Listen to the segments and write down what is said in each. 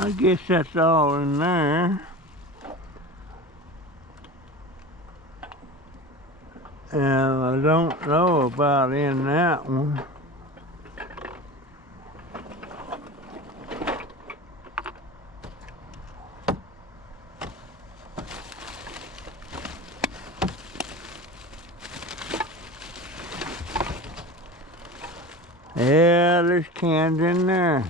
I guess that's all in there. And I don't know about in that one. Yeah, there's cans in there.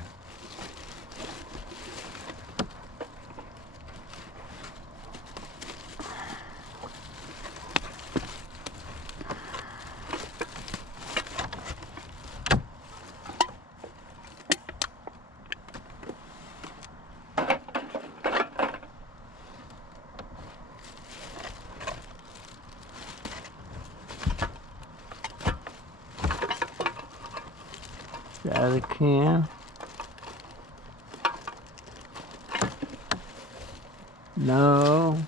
Got a can. No.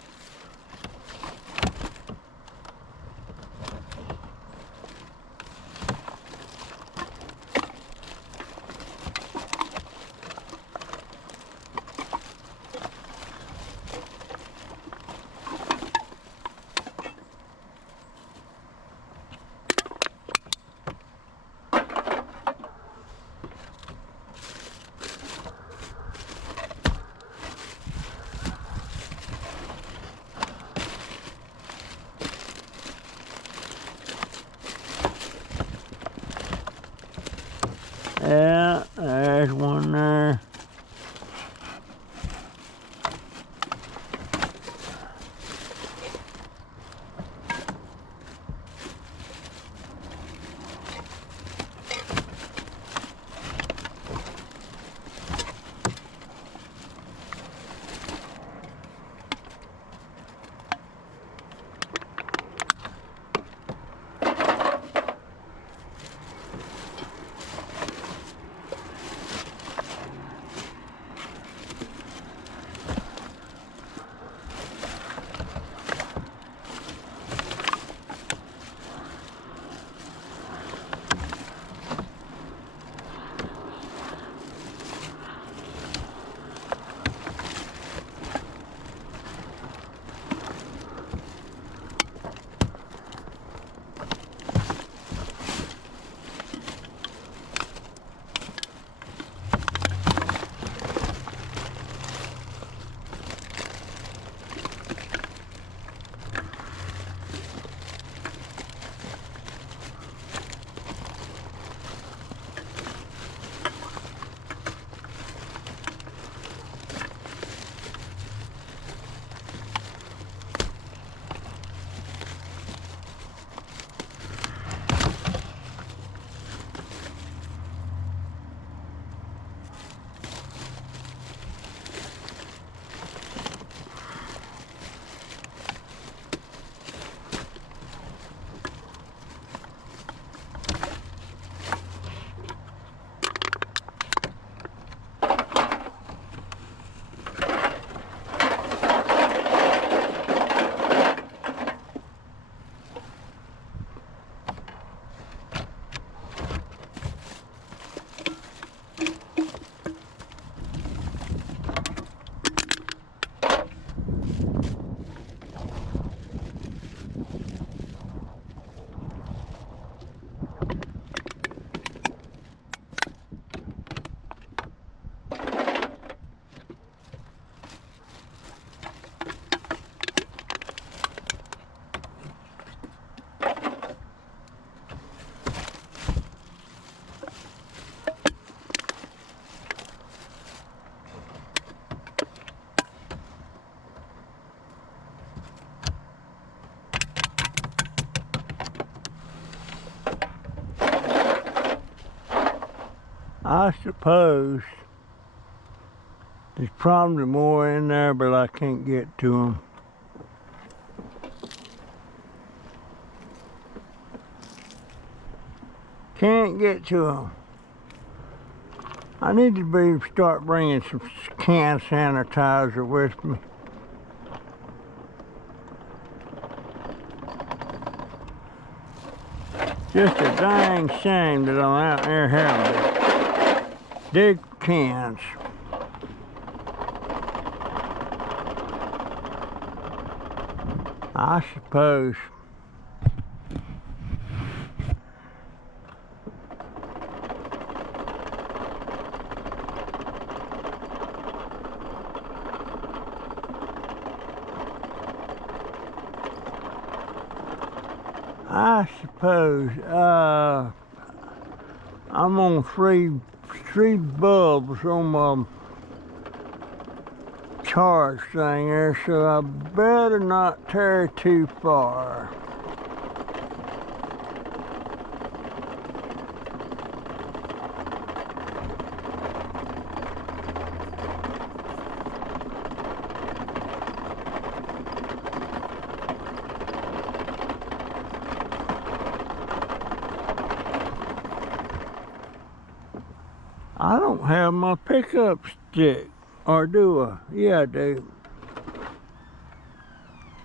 Yeah, there's one there. I suppose there's probably more in there, but I can't get to them. Can't get to them. I need to start bringing some can sanitizer with me. Just a dang shame that I'm out there having to dig cans. I suppose. I'm on three bulbs on my charge thing there, so I better not tear too far. I don't have my pickup stick, or do I? Yeah, I do.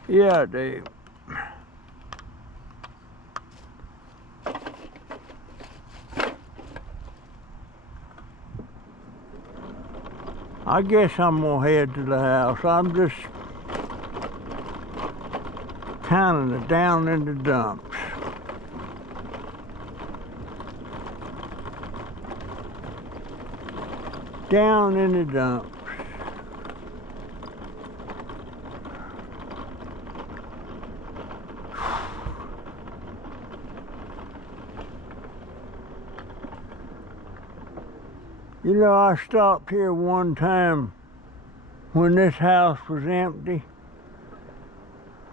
Yeah, I do. I guess I'm gonna head to the house. I'm just kind of down in the dumps. Down in the dumps. You know, I stopped here one time when this house was empty.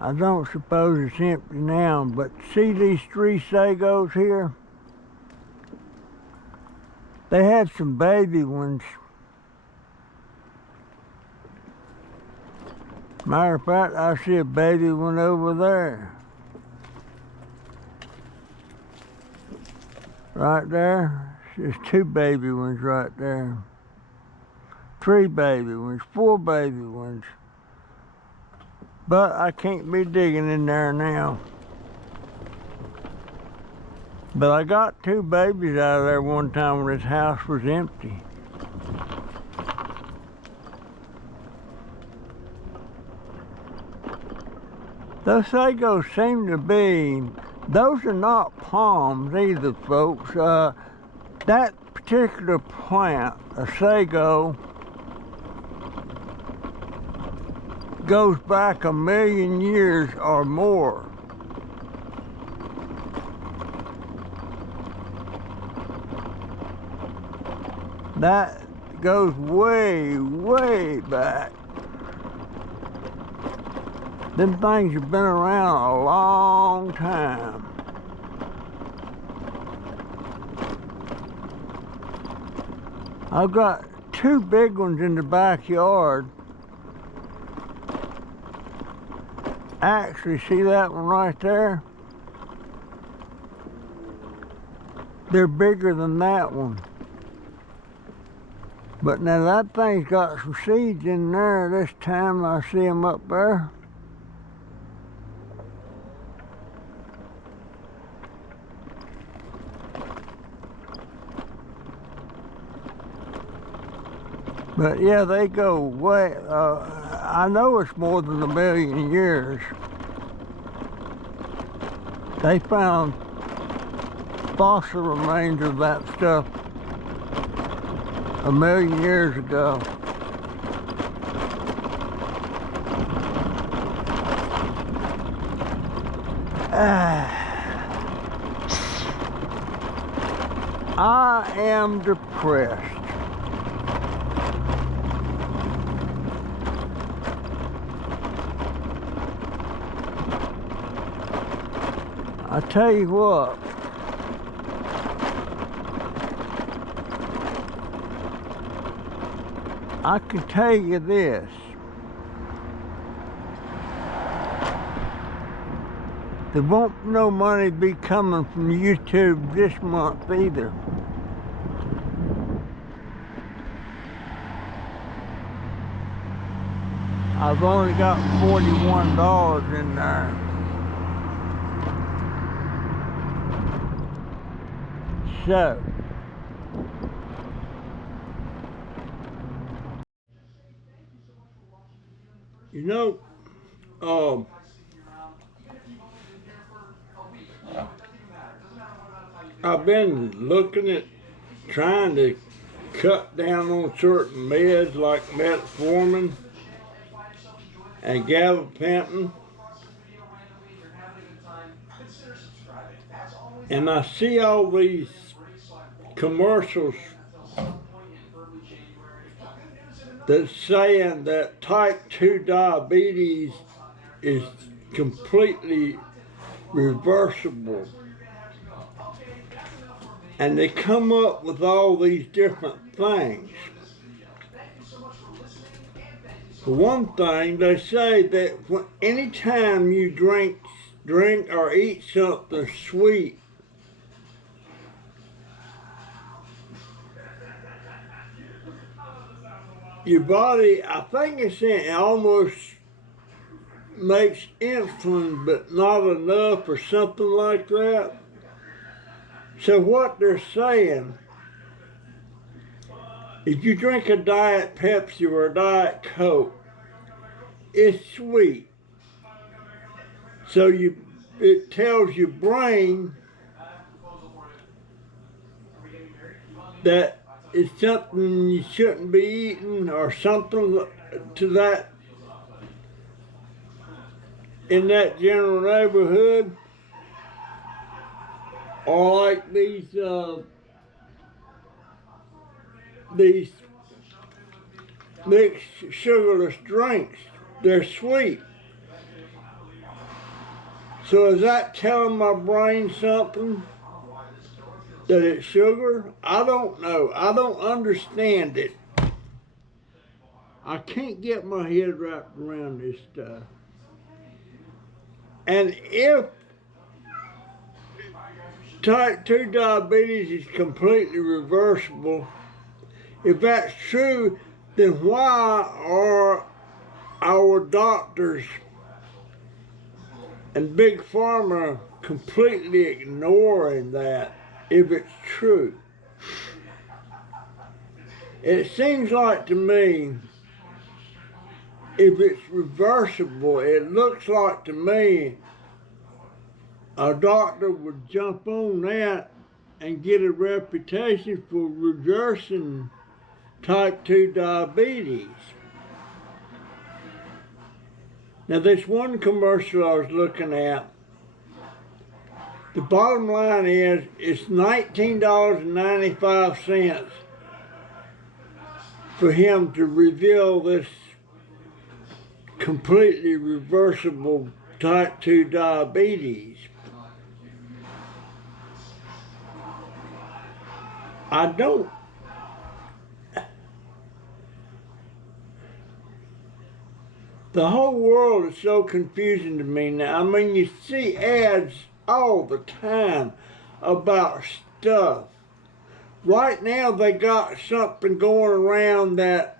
I don't suppose it's empty now, but see these three sagos here? They had some baby ones. Matter of fact, I see a baby one over there. Right there. There's two baby ones right there. Three baby ones, four baby ones. But I can't be digging in there now. But I got two babies out of there one time when this house was empty. Those sagos seem to be, those are not palms either, folks. That particular plant, a sago, goes back 1,000,000 years or more. That goes way, way back. Them things have been around a long time. I've got two big ones in the backyard. Actually, see that one right there? They're bigger than that one. But now that thing's got some seeds in there this time. I see them up there. But yeah, they go way, I know it's more than 1,000,000 years. They found fossil remains of that stuff 1,000,000 years ago. I am depressed. I tell you what, I can tell you this. There won't no money be coming from YouTube this month either. I've only got $41 in there. So, you know, I've been looking at trying to cut down on certain meds like metformin and gabapentin, and I see all these commercials that's saying that type 2 diabetes is completely reversible. And they come up with all these different things. For one thing, they say that anytime you drink or eat something sweet, your body, I think it's in, almost makes insulin, but not enough or something like that. So what they're saying, if you drink a Diet Pepsi or a Diet Coke, it's sweet. So it tells your brain that it's something you shouldn't be eating or something to that, in that general neighborhood. Or like these mixed sugarless drinks, they're sweet. So is that telling my brain something? That it's sugar? I don't know. I don't understand it. I can't get my head wrapped around this stuff. And if type 2 diabetes is completely reversible, if that's true, then why are our doctors and Big Pharma completely ignoring that if it's true? It seems like to me, if it's reversible, it looks like to me a doctor would jump on that and get a reputation for reversing type 2 diabetes. Now this one commercial I was looking at, the bottom line is it's $19.95 for him to reveal this completely reversible type 2 diabetes. I don't. The whole world is so confusing to me now. I mean, you see ads all the time about stuff. Right now they got something going around that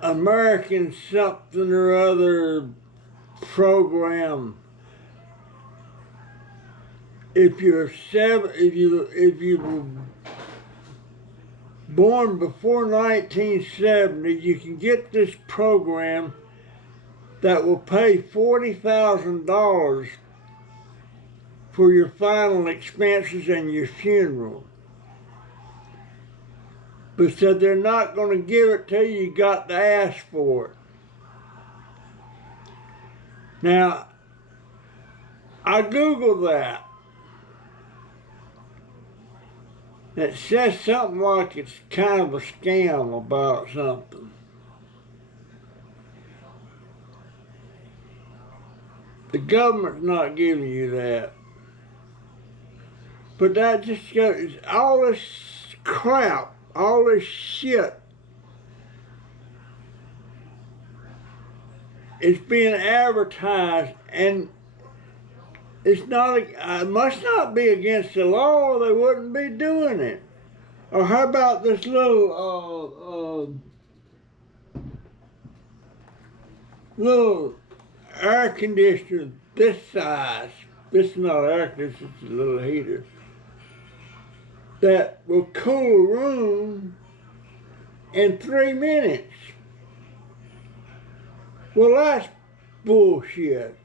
American something or other program. If you were born before 1970, you can get this program that will pay $40,000 for your final expenses and your funeral. But said they're not going to give it to you, you got to ask for it. Now, I Googled that. It says something like it's kind of a scam about something. The government's not giving you that. But that just goes, all this crap, all this shit is being advertised, and it's not, it must not be against the law or they wouldn't be doing it. Or how about this little air conditioner this size? This is not air conditioner, it's a little heater. That will cool a room in 3 minutes. Well, that's bullshit.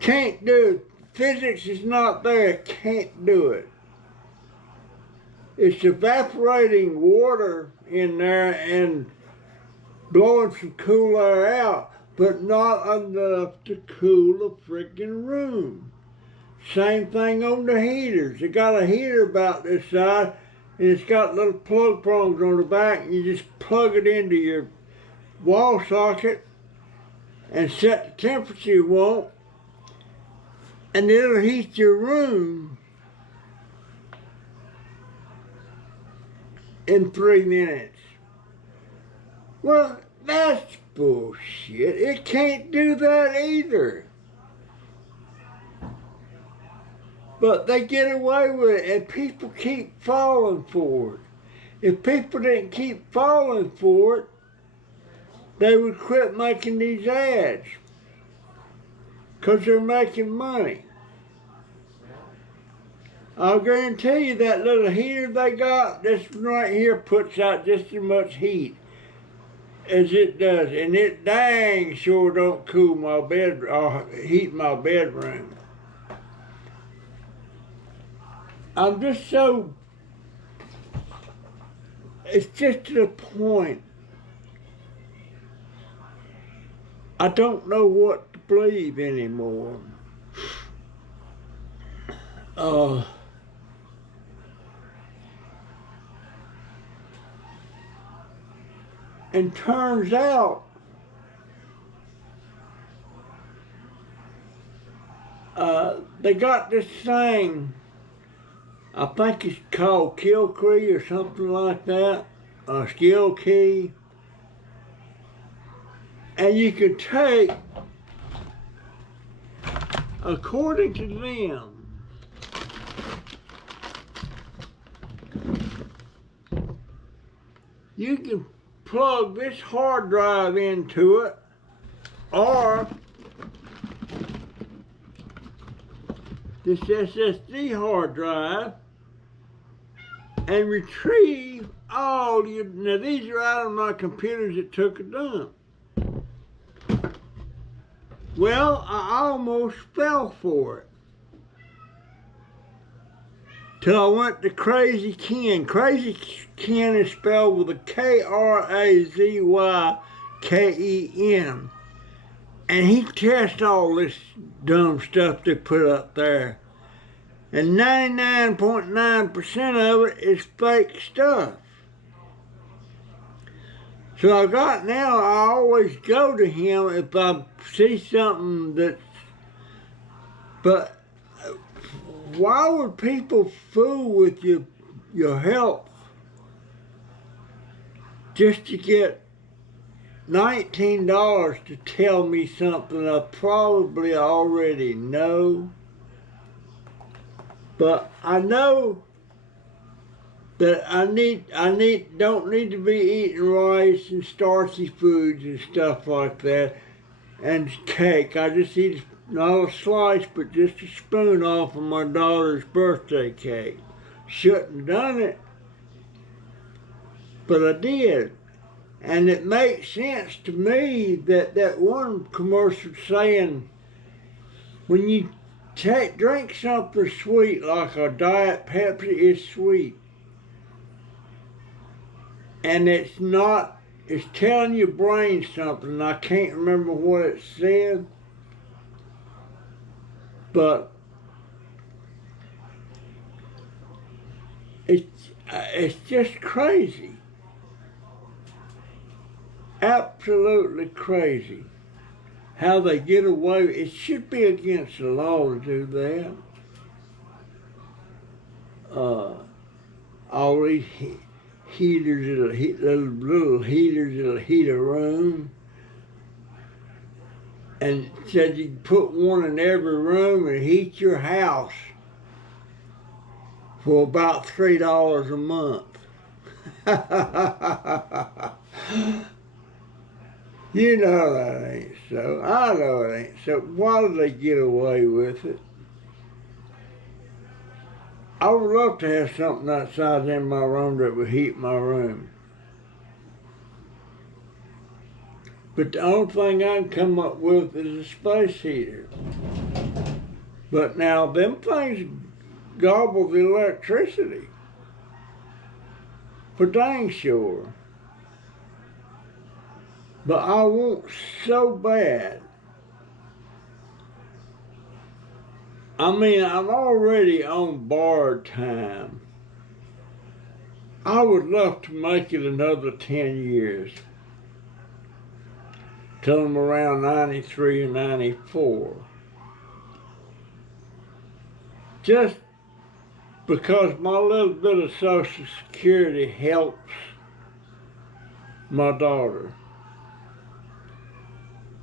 Can't do it. Physics is not there. Can't do it. It's evaporating water in there and blowing some cool air out, but not enough to cool a freaking room. Same thing on the heaters. They got a heater about this size, and it's got little plug prongs on the back, and you just plug it into your wall socket and set the temperature you want, and it'll heat your room in 3 minutes. Well, that's bullshit. It can't do that either. But they get away with it, and people keep falling for it. If people didn't keep falling for it, they would quit making these ads, because they're making money. I'll guarantee you that little heater they got, this one right here, puts out just as much heat as it does, and it dang sure don't cool my bed or heat my bedroom. I'm just so, it's just to the point. I don't know what to believe anymore. And turns out, they got this thing, I think it's called Kill Key or something like that, a skill key. And you can take, according to them, you can plug this hard drive into it, or this SSD hard drive, and retrieve all your, now these are out of my computers that took a dump. Well, I almost fell for it. Till I went to Crazy Ken. Crazy Ken is spelled with a K-R-A-Z-Y-K-E-N. And he tests all this dumb stuff they put up there. And 99.9% of it is fake stuff. So I always go to him if I see something that's, but why would people fool with your health just to get $19 to tell me something I probably already know? But I know that I don't need to be eating rice and starchy foods and stuff like that, and cake. I just eat not a slice, but just a spoon off of my daughter's birthday cake. Shouldn't have done it, but I did. And it makes sense to me that one commercial saying, when you drink something sweet like a Diet Pepsi is sweet, and it's telling your brain something. I can't remember what it said, but it's just crazy. Absolutely crazy how they get away. It should be against the law to do that. All these heaters that'll heat, little heaters that'll heat a room, and said you can put one in every room and heat your house for about $3 a month. You know that ain't so. I know it ain't so. Why do they get away with it? I would love to have something that size in my room that would heat my room. But the only thing I can come up with is a space heater. But now them things gobble the electricity. For dang sure. But I want so bad. I mean, I'm already on borrowed time. I would love to make it another 10 years. Till I'm around 93 or 94. Just because my little bit of Social Security helps my daughter.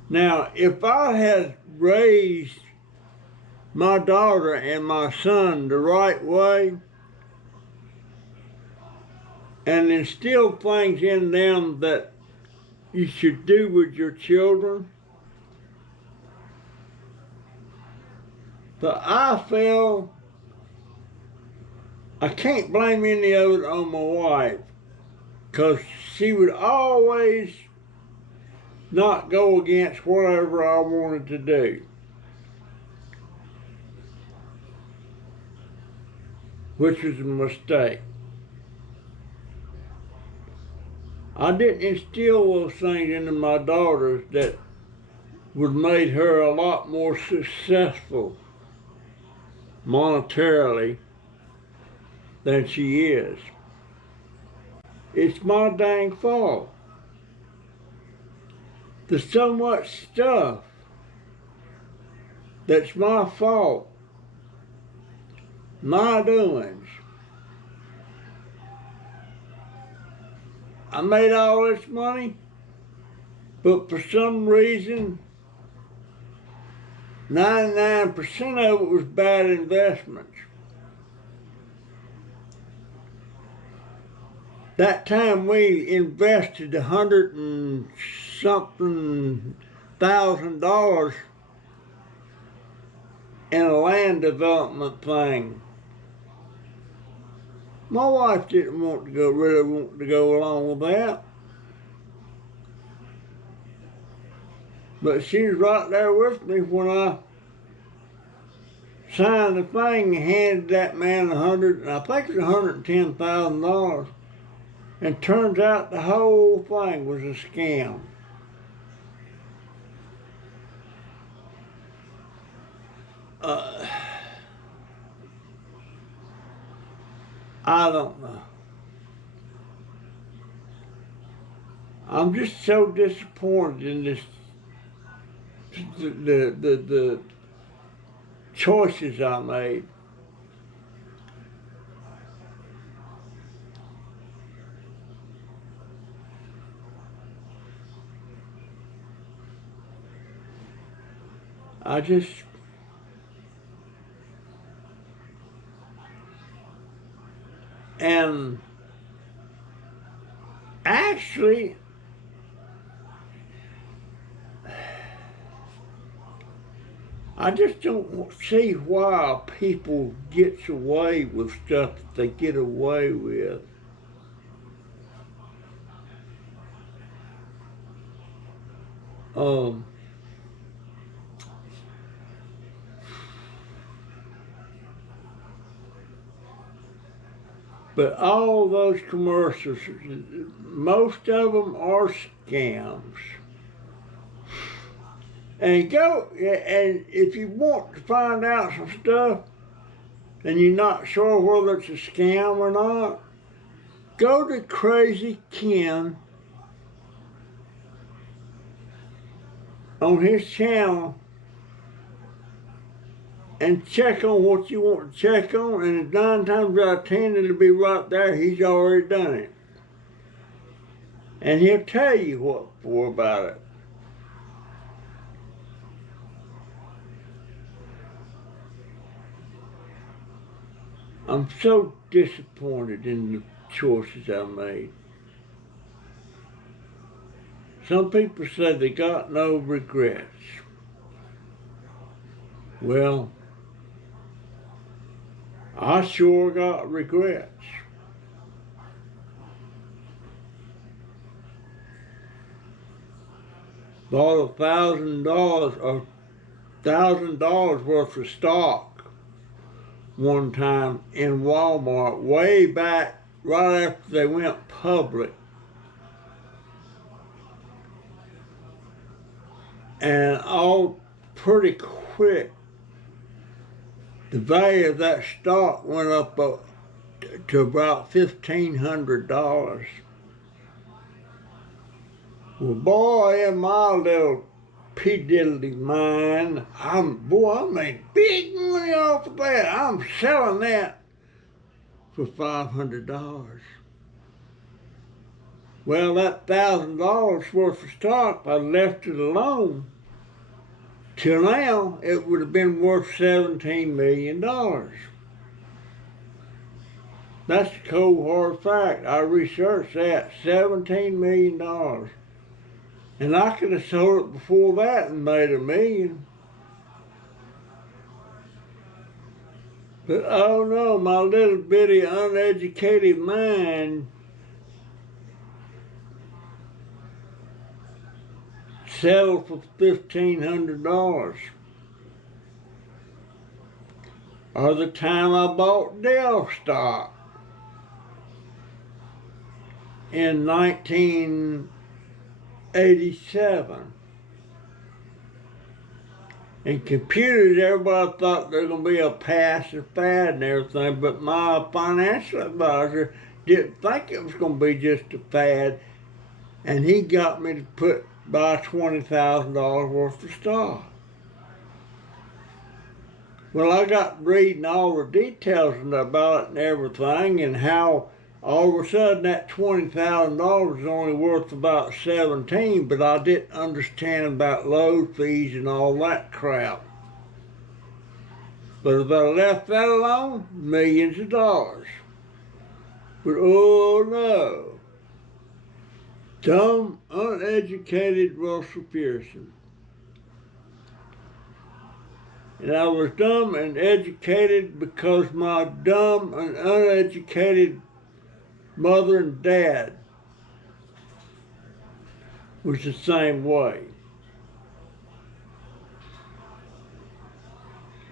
Now, if I had raised my daughter and my son the right way and instilled things in them that you should do with your children, but I feel I can't blame any of it on my wife, because she would always not go against whatever I wanted to do, which was a mistake. I didn't instill those things into my daughters that would made her a lot more successful monetarily than she is. It's my dang fault. There's so much stuff that's my fault, my doings. I made all this money, but for some reason, 99% of it was bad investments. That time we invested $100 and something $1,000 in a land development thing. My wife didn't really want to go along with that. But she was right there with me when I signed the thing and handed that man I think it was $110,000. And turns out the whole thing was a scam. I don't know. I'm just so disappointed in this, the choices I made. And actually, I just don't see why people gets away with stuff that they get away with. But all those commercials, most of them are scams. And if you want to find out some stuff and you're not sure whether it's a scam or not, go to Crazy Ken on his channel and check on what you want to check on, and 9 times out of 10 it'll be right there. He's already done it. And he'll tell you what for about it. I'm so disappointed in the choices I made. Some people say they got no regrets. Well, I sure got regrets. bought $1,000 or $1,000 worth of stock one time in Walmart way back right after they went public. And all pretty quick, the value of that stock went up to about $1,500. Well, boy, in my little pea-diddly mind, I made big money off of that. I'm selling that for $500. Well, that $1,000 worth of stock, if I left it alone, till now, it would have been worth $17 million. That's the cold hard fact. I researched that, $17 million. And I could have sold it before that and made $1 million. But oh no, my little bitty uneducated mind settled for $1,500. Or the time I bought Dell stock in 1987. And computers, everybody thought they were going to be a passive fad and everything, but my financial advisor didn't think it was going to be just a fad, and he got me to buy $20,000 worth of stock. Well, I got reading all the details about it and everything, and how all of a sudden that $20,000 is only worth about 17, but I didn't understand about load fees and all that crap. But if I left that alone, millions of dollars. But oh no, dumb, uneducated Russell Pearson. And I was dumb and educated because my dumb and uneducated mother and dad was the same way.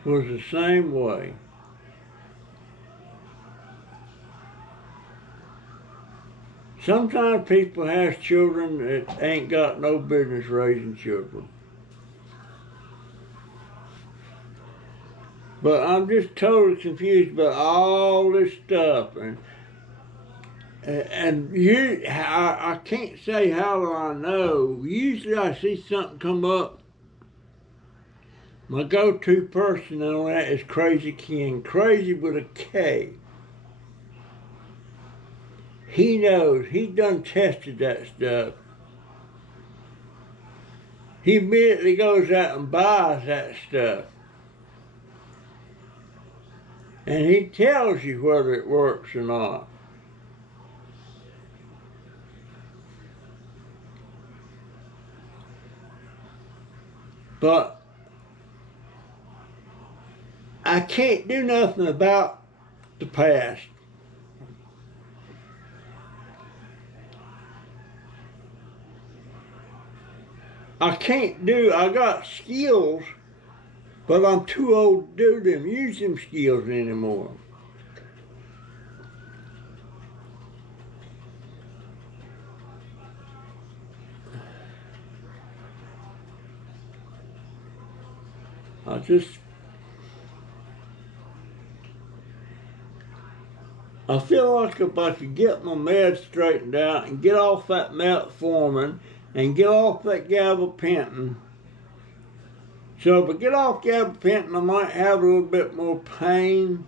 Was the same way. Sometimes people have children that ain't got no business raising children. But I'm just totally confused about all this stuff, and I can't say how do I know. Usually I see something come up. My go-to person on that is Crazy King, crazy with a K. He knows, he done tested that stuff. He immediately goes out and buys that stuff. And he tells you whether it works or not. But I can't do nothing about the past. I got skills, but I'm too old to do them, use them skills anymore. I feel like if I could get my meds straightened out and get off that metformin and get off that gabapentin. So if I get off gabapentin, I might have a little bit more pain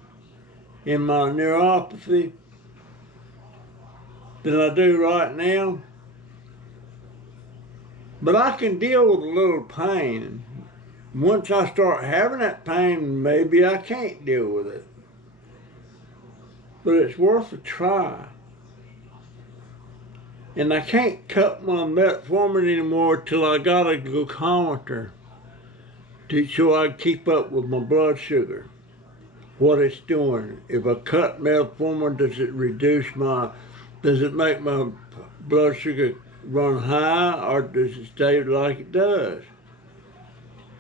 in my neuropathy than I do right now. But I can deal with a little pain. Once I start having that pain, maybe I can't deal with it. But it's worth a try. And I can't cut my metformin anymore till I got a glucometer so I can keep up with my blood sugar, what it's doing. If I cut metformin, does it make my blood sugar run high or does it stay like it does?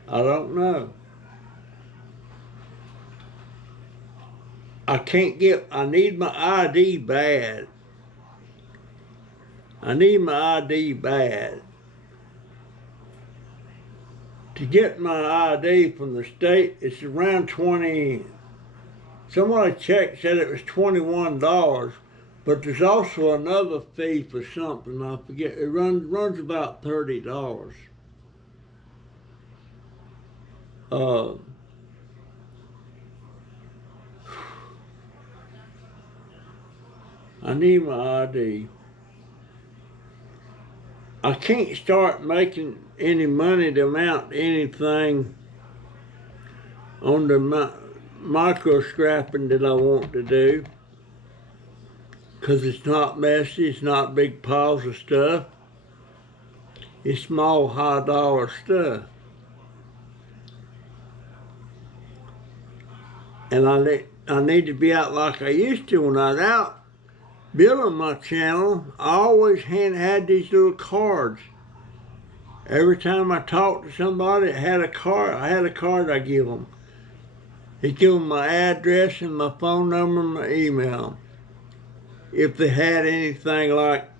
I don't know. I need my ID bad. I need my ID bad. To get my ID from the state, it's around 20. Someone I checked said it was $21, but there's also another fee for something. I forget. It runs about $30. Uh, I need my ID. I can't start making any money to amount to anything on the micro scrapping that I want to do, because it's not messy, it's not big piles of stuff. It's small, high dollar stuff. And I need to be out like I used to. When I was out building my channel, I always had these little cards. Every time I talked to somebody that had a card, I had a card I give them. It give them my address and my phone number and my email. If they had anything like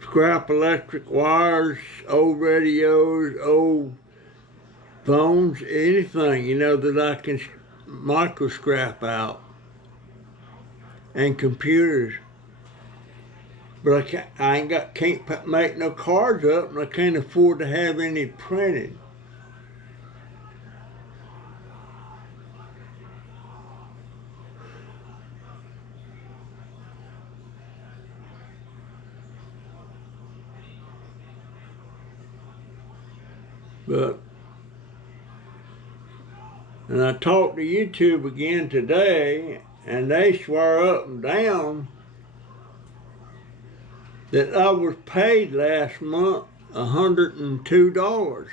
scrap electric wires, old radios, old phones, anything, that I can micro scrap out, and computers. But can't make no cards up, and I can't afford to have any printed. And I talked to YouTube again today, and they swear up and down that I was paid last month $102.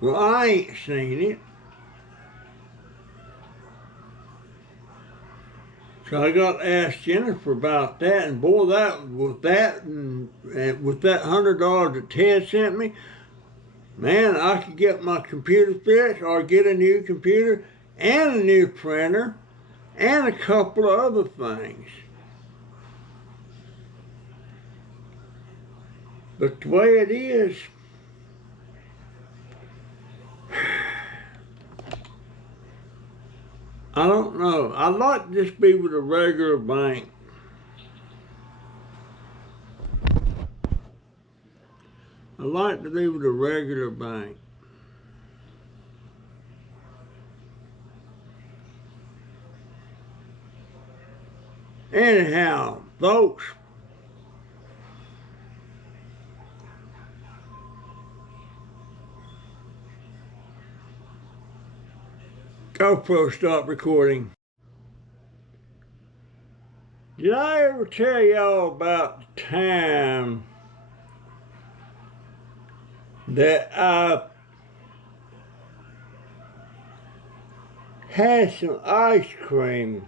Well, I ain't seen it. So I got to ask Jennifer about that, and boy, with that $100 that Ted sent me, man, I could get my computer fixed or get a new computer and a new printer and a couple of other things. But the way it is, I don't know. I'd like to just be with a regular bank. I'd like to be with a regular bank. Anyhow, folks, GoPro stop recording. Did I ever tell y'all about the time that I had some ice cream,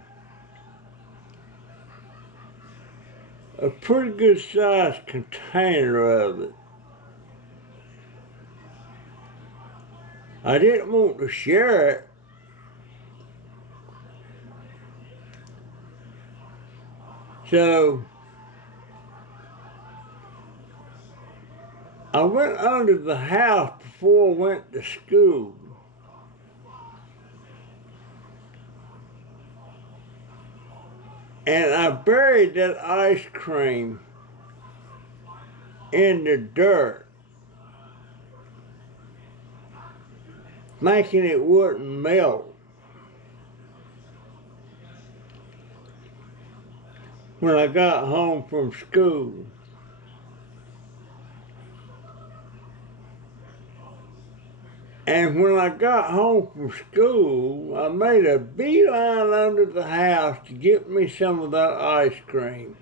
a pretty good sized container of it? I didn't want to share it, so I went under the house before I went to school. And I buried that ice cream in the dirt, thinking it wouldn't melt. When I got home from school, and when I got home from school, I made a beeline under the house to get me some of that ice cream.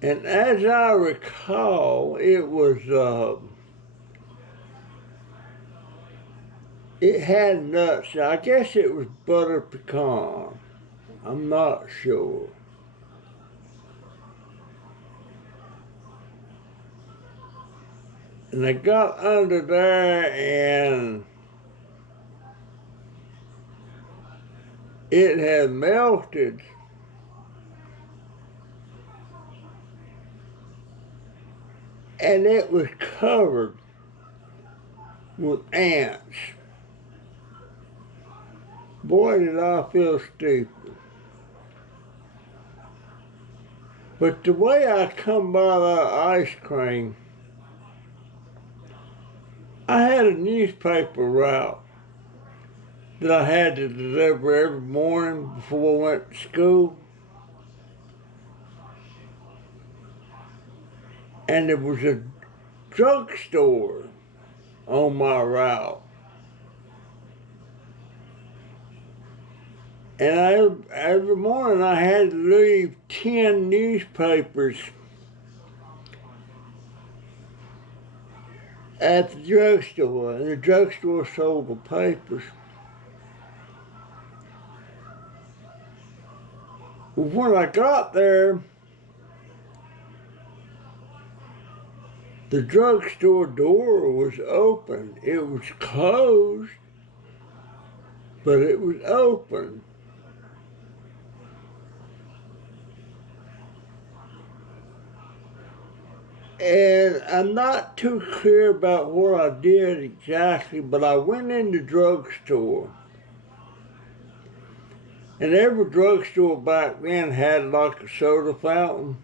And as I recall, it was It had nuts. I guess it was butter pecan. I'm not sure. And I got under there and it had melted. And it was covered with ants. Boy, did I feel stupid. But the way I come by that ice cream, I had a newspaper route that I had to deliver every morning before I went to school. And there was a drugstore on my route. And every morning I had to leave 10 newspapers at the drugstore, and the drugstore sold the papers. Well, when I got there, the drugstore door was open. It was closed, but it was open. And I'm not too clear about what I did exactly, but I went in the drugstore. And every drugstore back then had like a soda fountain.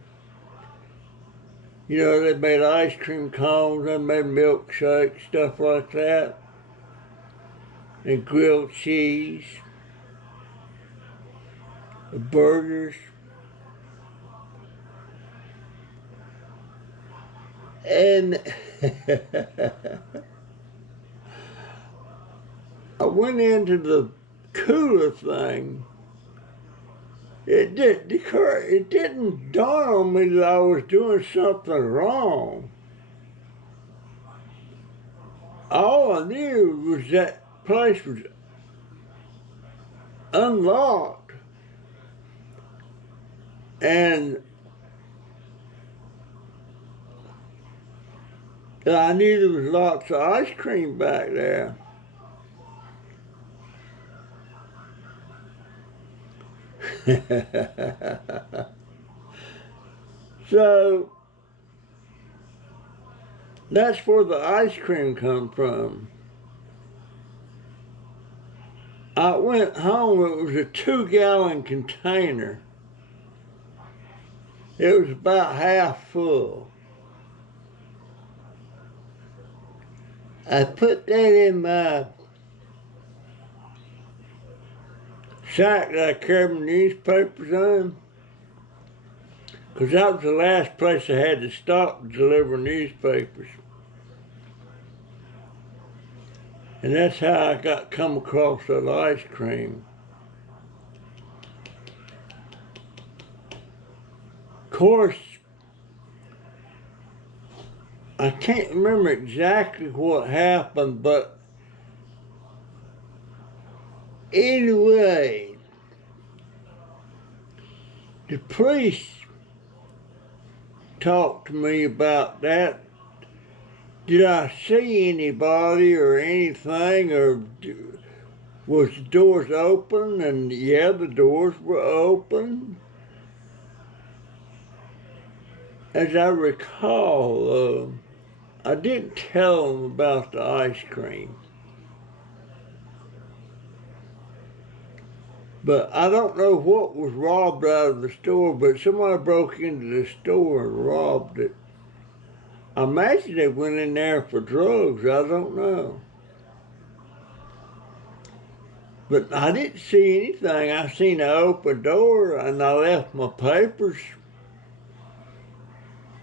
You know, they made ice cream cones, they made milkshakes, stuff like that. And grilled cheese, burgers. And I went into the cooler thing. It didn't dawn on me that I was doing something wrong. All I knew was that place was unlocked. And I knew there was lots of ice cream back there. So that's where the ice cream come from. I went home, it was a 2-gallon container. It was about half full. I put that in my sack that I carried my newspapers on, because that was the last place I had to stop to deliver newspapers. And that's how I come across that ice cream. Of course, I can't remember exactly what happened, but anyway, the police talked to me about that. Did I see anybody or anything, or was the doors open? And yeah, the doors were open. As I recall, I didn't tell them about the ice cream. But I don't know what was robbed out of the store, but somebody broke into the store and robbed it. I imagine they went in there for drugs, I don't know. But I didn't see anything. I seen an open door and I left my papers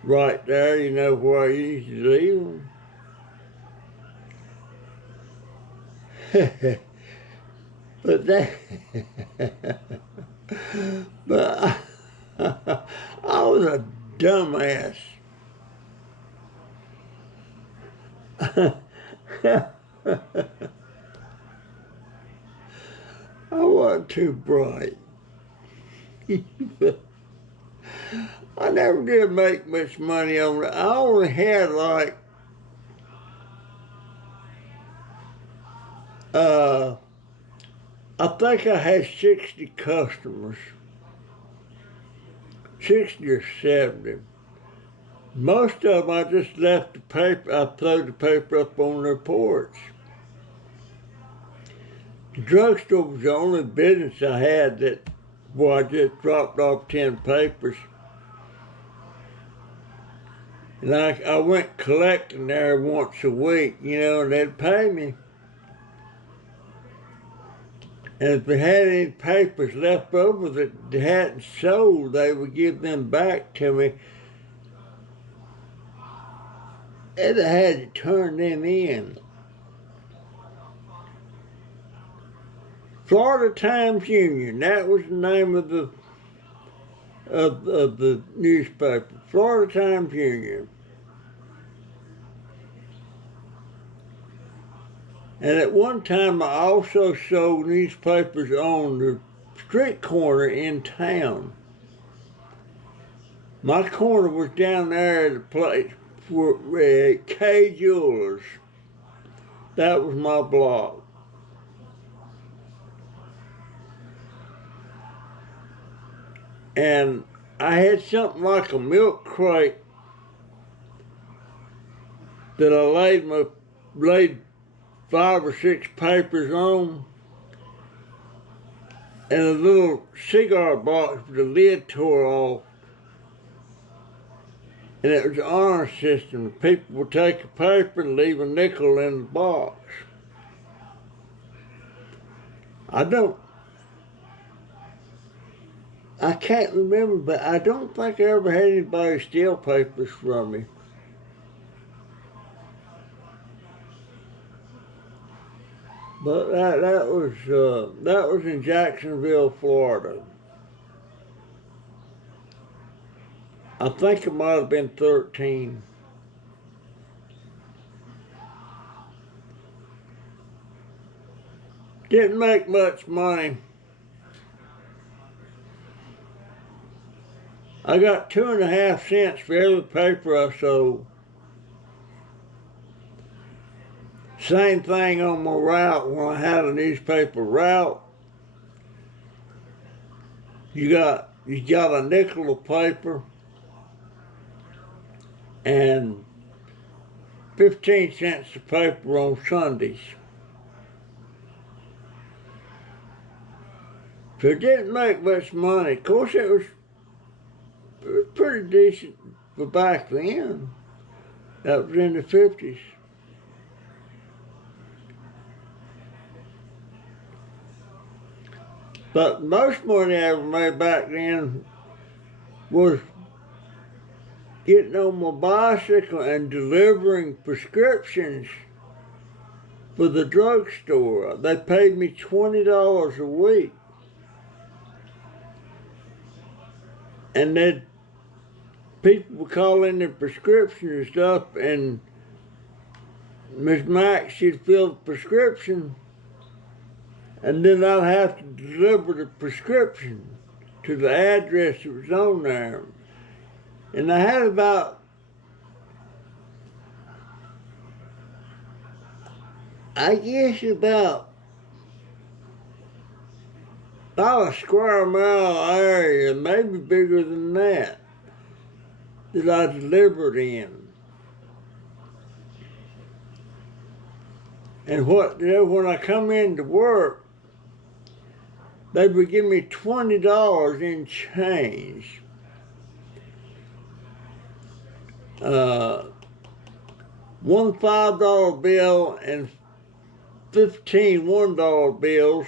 right there, you know, where I usually leave them. But that, but I was a dumbass. I wasn't too bright. I never did make much money on it. I only had like, I think I had 60 customers, 60 or 70. Most of them I just left the paper, I threw the paper up on their porch. The drugstore was the only business I had that, boy, I just dropped off 10 papers. And I went collecting there once a week, and they'd pay me. And if they had any papers left over that they hadn't sold, they would give them back to me. And I had to turn them in. Florida Times Union, that was the name of the newspaper, Florida Times Union. And at one time I also sold newspapers on the street corner in town. My corner was down there at a place for K Jewelers. That was my block. And I had something like a milk crate that I laid 5 or 6 papers on, and a little cigar box with the lid tore off. And it was an honor system. People would take a paper and leave a nickel in the box. I can't remember, but I don't think I ever had anybody steal papers from me. But that was in Jacksonville, Florida. I think it might have been 13. Didn't make much money. I got 2.5 cents for every paper I sold. Same thing on my route when I had a newspaper route. You got a nickel of paper and 15 cents a paper on Sundays. So it didn't make much money. Of course, it was pretty decent for back then. That was in the 50s. But most money I ever made back then was getting on my bicycle and delivering prescriptions for the drugstore. They paid me $20 a week. And then people would call in their prescription and stuff, and Miss Max, she'd fill the prescription, and then I'd have to deliver the prescription to the address that was on there. And I had about a square mile area, maybe bigger than that I delivered in. And when I come in to work, they would give me $20 in change. One $5 bill and 15 $1 bills.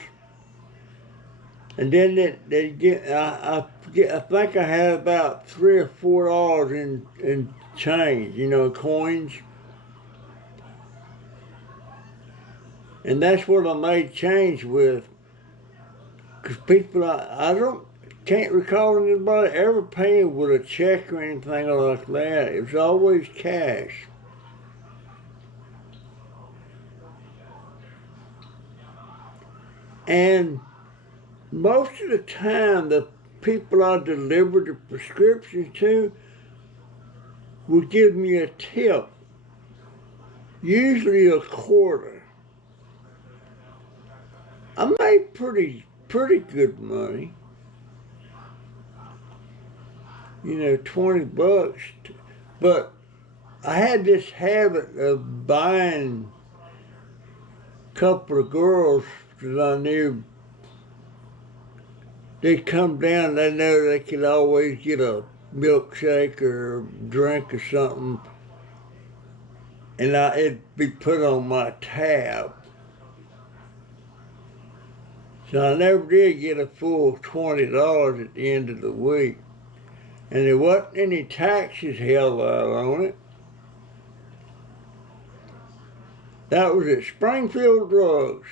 And then they get, I think I had about $3 or $4 in change, coins. And that's what I made change with. Because people, can't recall anybody ever paying with a check or anything like that. It was always cash. And most of the time the people I delivered the prescriptions to would give me a tip, usually a quarter. I made pretty good money. 20 bucks. But I had this habit of buying a couple of girls that I knew they'd come down, they know they could always get a milkshake or a drink or something, and it'd be put on my tab. So I never did get a full $20 at the end of the week. And there wasn't any taxes held out on it. That was at Springfield Drugs.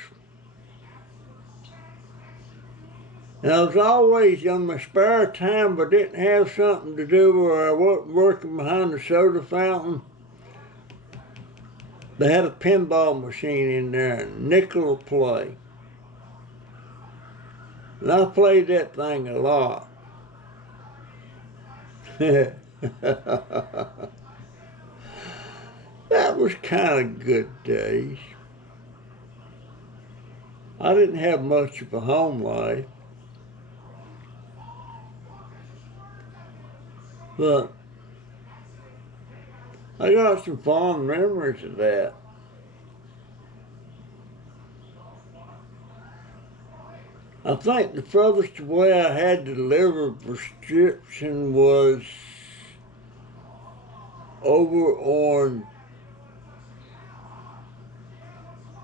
And I was always on my spare time, but didn't have something to do, or I wasn't working behind the soda fountain. They had a pinball machine in there, nickel play. And I played that thing a lot. That was kind of good days. I didn't have much of a home life. But I got some fond memories of that. I think the furthest away I had to deliver a prescription was over on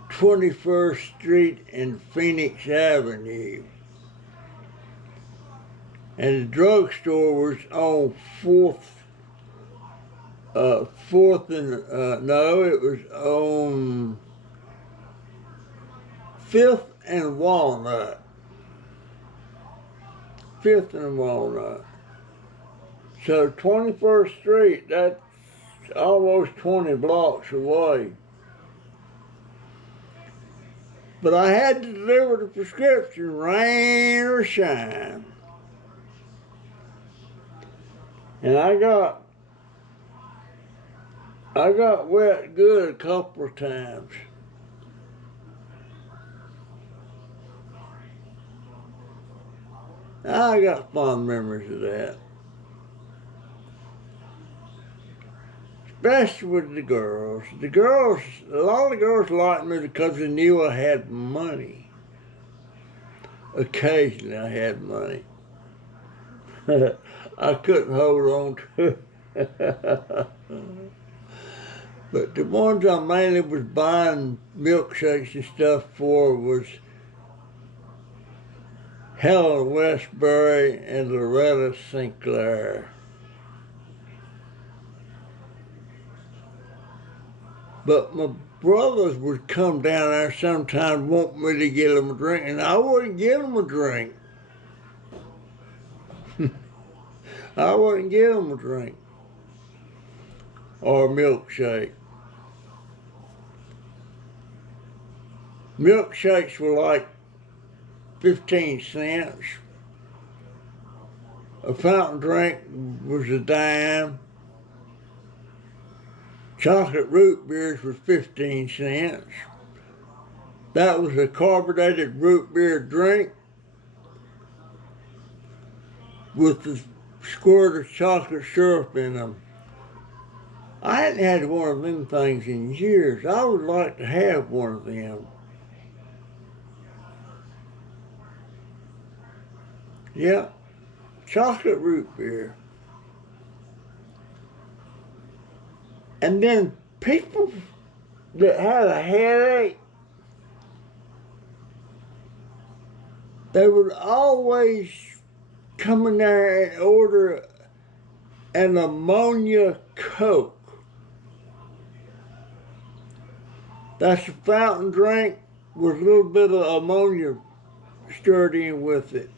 21st Street and Phoenix Avenue. And the drugstore was on 4th and, no, it was on 5th and Walnut. 5th and Walnut. So 21st Street, that's almost 20 blocks away. But I had to deliver the prescription, rain or shine. And I got wet good a couple of times. I got fond memories of that. Especially with the girls. A lot of the girls liked me because they knew I had money. Occasionally I had money. I couldn't hold on to it. But the ones I mainly was buying milkshakes and stuff for was Helen Westbury and Loretta Sinclair. But my brothers would come down there sometimes want me to get them a drink, and I wouldn't give them a drink. I wouldn't give them a drink or a milkshake. Milkshakes were like 15 cents. A fountain drink was a dime. Chocolate root beers was 15 cents. That was a carbonated root beer drink with a squirt of chocolate syrup in them. I hadn't had one of them things in years. I would like to have one of them. Yeah, chocolate root beer. And then people that had a headache, they would always come in there and order an ammonia Coke. That's a fountain drink with a little bit of ammonia stirred in with it.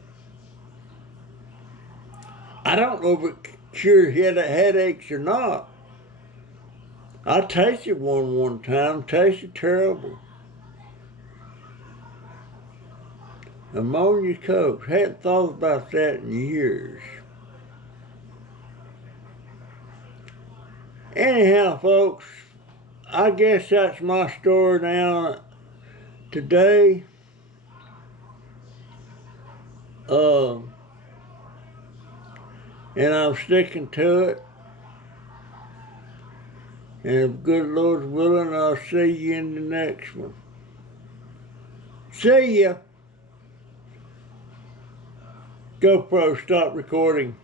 I don't know if it cures headaches or not. I tasted one time, tasted terrible. Ammonia cokes. Hadn't thought about that in years. Anyhow, folks, I guess that's my story now today. And I'm sticking to it. And if good Lord's willing, I'll see you in the next one. See ya. GoPro, stop recording.